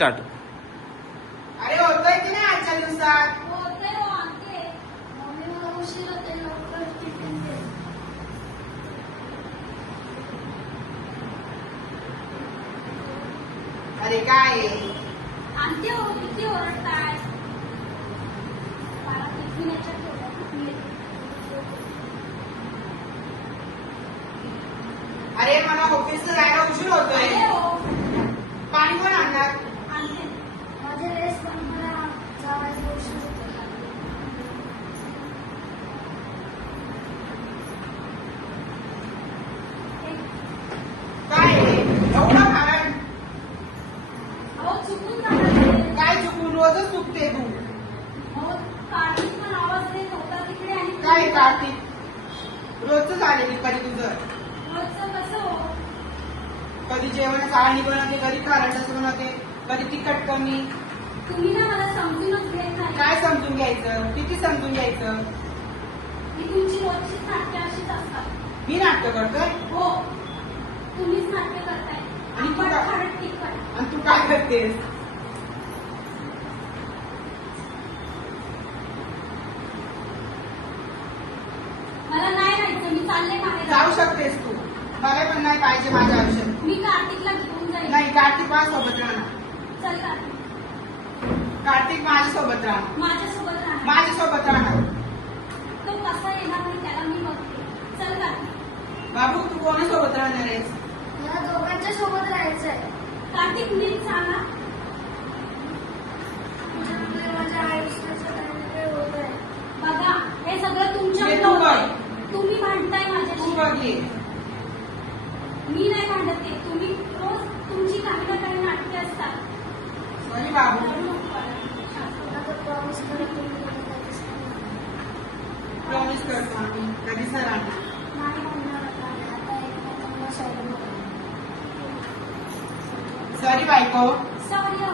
Start अरे होतोय की नाही आजच्या दिवसात? होते हो अरे काय? आहे? हो. अरे मला ऑफिसला जायला उशीर होतोय. हो. पाणी पण आणणार आणते माझे रेस पण मला जावायला उशीर होते काय आहे? एवढं कारण अहो चुकून झालं काय चुकून रोजच चुकते तू अहो कार्तिक पण आवाज देत होता तिकडे आणि काय कार्तिक? रोजच झालेली कधी तुझं? रोजचं कसं हो? कधी जेवणाचं आणि बनवते कधी खारटच बनवते कधी तिखट कमी. तुम्ही ना मला समजूनच घेत नाही. काय समजून घ्यायचं? किती समजून घ्यायचं? की तुमची रोजची नाट्य अशीच असतात. मी नाट्य करतोय? हो. तुम्हीच नाट्य करताय. आणि तू आपण का- खरंच तिखट. आणि तू काय करतेस मला नाही राहायचं मी चालले बाहेर. जाऊ शकतेस तू. मला पण नाही पाहिजे माझ्या आयुष्यात. मी कार्तिकला घेऊन जाईल. नाही कार्तिक माझ्यासोबत राहणार. चल कार्तिक. कार्तिक माझ्यासोबत राहणार. माझ्यासोबत राहा माझ्यासोबत राहणार. तो कसा येणार आणि त्याला मी बघते. चल कार्तिक. बाबू तू कोणासोबत राहणार आहेस? मला दोघांच्या सोबत राहायचंय कार्तिक नीट सांगा. माझ्या आयुष्याचं काही होत आहे बघा हे सगळं तुमच्या हे. तुम्ही भांडताय माझ्याशी. बघली मी नाही भांडत आहे तुम्ही रोज तुमची काही ना काही नाटके असतात. सॉरी बाबू. प्रॉमिस करतो. आम्ही. नाही राहणार सॉरी बायको. सॉरी